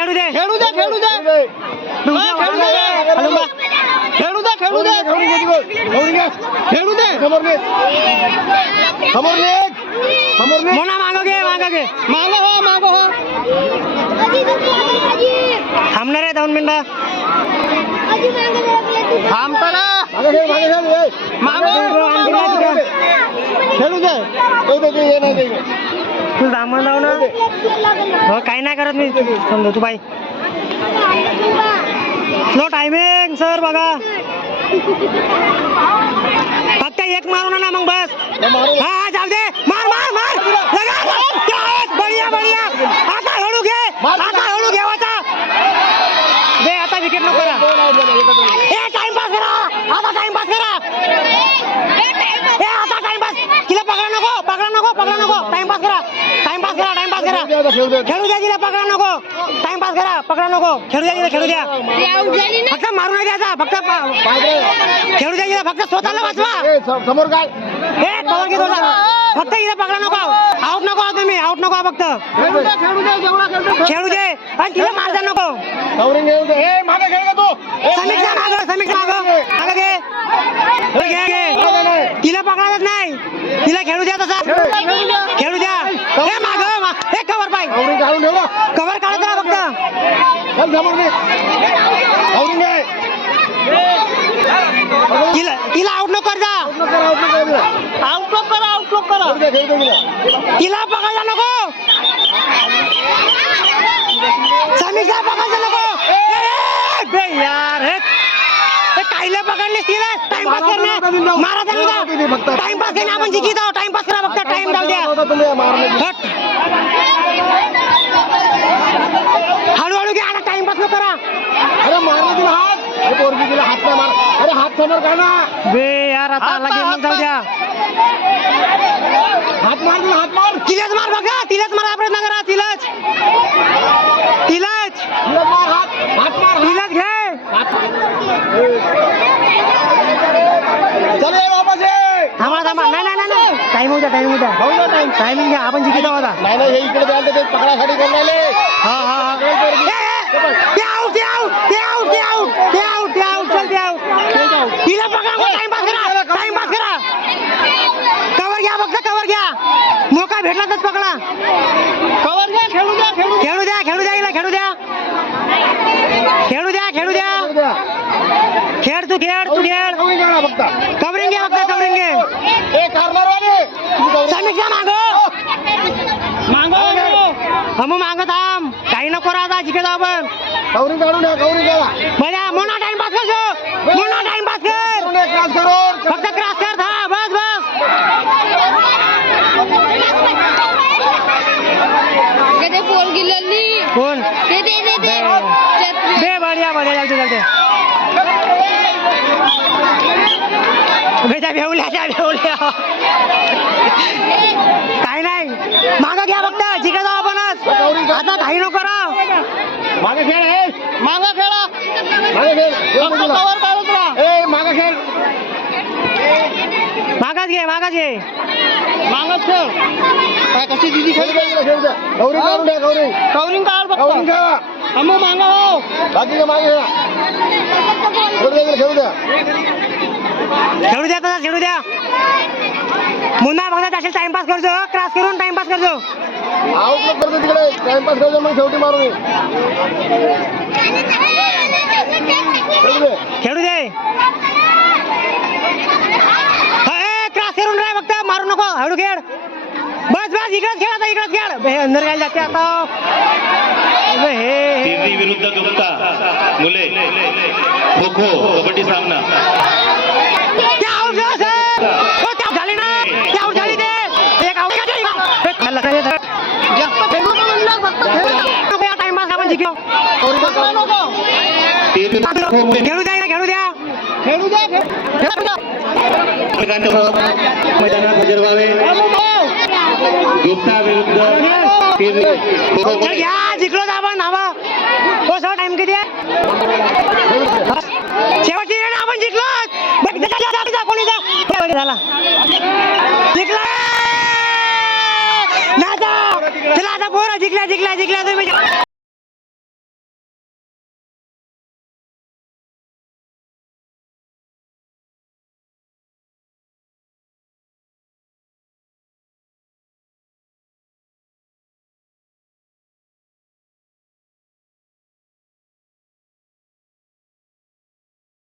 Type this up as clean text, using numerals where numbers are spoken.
खेळू दे खेळू दे खेळू दे खेळू दे खेळू दे खेळू दे मोना मागो घे मागो हो थांबणार आहे 2 मिनिटं थांबता ना खेळू दे तू दामन लाव ना हो काही नाही करत मी समजा तू बाई स्लो टायमिंग सर बघा फक्त एक मारू ना मग बस हा जाऊ दे मार मार मार लगा बढिया बढिया आता हळू घे घेवाचा दे आता विकेट नको करा ए टाइमपास करा आता टाइमपास करा ए आता टाइमपास तिला पकडा नको टाइमपास करा खेळू द्या तिला पकडा नको टाइमपास करा पकडा नको खेळू द्या फक्त मारू नाही द्यायचा फक्त खेळू द्या तिला फक्त स्वतःला वाचवा समोर काय ए कवर घे फक्त इथे पकडा नको आउट नको तुम्ही आउट नको फक्त खेळू दे आणि तिला मारता नको समीक्षा मागं घे तिला पकडायच नाही तिला खेळू द्या तसा खेळू द्या हे मागं हे कवर पाय कवर काढत राहा फक्त तिला आउट नको कर तिला पकडायला नको समीक्षा पकडायला नको बे यार हे कायला पकडले तिला टाइमपास करणे मारा त्यांना टाइमपास करणे आपण जिंकी जाऊ टाइमपास करा फक्त टाइम जाऊ द्या हळूहळू घ्या आता टाइमपास न करा अरे मारला तिला हात पोरगी तिला हात नाही मार अरे हात समोर का ना बे यार आता लगे मग जाऊ द्या हात मार तिलाच मार बघा तिलाच मारा प्रयत्न करा तिलाच मार हात मार तिलाच घे चल वापस ये थांबा नाही टाइम होऊ द्या टाइमिंग घ्या आपण जिंकत आहोत आता नाही हे इकडे द्यायला ते पकडासाठी करणारे हा ते आउट चल ते आउट तिला पकडा टाइमपास करा कवर घ्या फक्त कवर घ्या मोका भेटला तर पकडा कवर घ्या खेळू द्या खेळू द्या हिला खेळू द्या खेळ तू खेळ फक्त कवरिंग घे ए कारभारवाले समीक्षा मागं थांब काही नको राहता जिथे जाऊ आपण कवरिंग काढून द्या बघा मोना टाइमपास कर फक्त क्रॉस कर था बस पोरगी लल्ली कोण दे बे बढिया चलते बेटा भेवल्या काही नाही मागं घ्या फक्त जिकडे जाऊ आपणच आता काही नको करा मागे खेळ कवर काढून राहा ए मागे खेळ मागच घे मागच खेळ काय कशी दिदी खेळ द्या कवरिंग काढून द्या कवरिंग काढ कवरिंग खेळा आम्ही मागा हो बाकी मागे खेळू द्या मुन्ना बघा असेल टाइमपास करजो क्रॉस करून टाइमपास करजो आउट करतो तिकडे टाइमपास करतो मग शेवटी मारून खेळू दे क्रॉस करून राह फक्त मारू नको हळू खेळ बस इकडेच खेळ अंदर काय जाते आता दिल्ली विरुद्ध गुप्ता मुले खो खो कबड्डी सामना झाली ते एक टाइमपास आपण जिंकलो खेळू द्या मैदानात हजर व्हावे गुप्ता विरुद्ध जिंकलो आपण हवा हो सर टाइम किती आहे शेवटची आपण जिंकलो कोणी झाला जिंकला चला आता पोरं जिंकल्या तुम्ही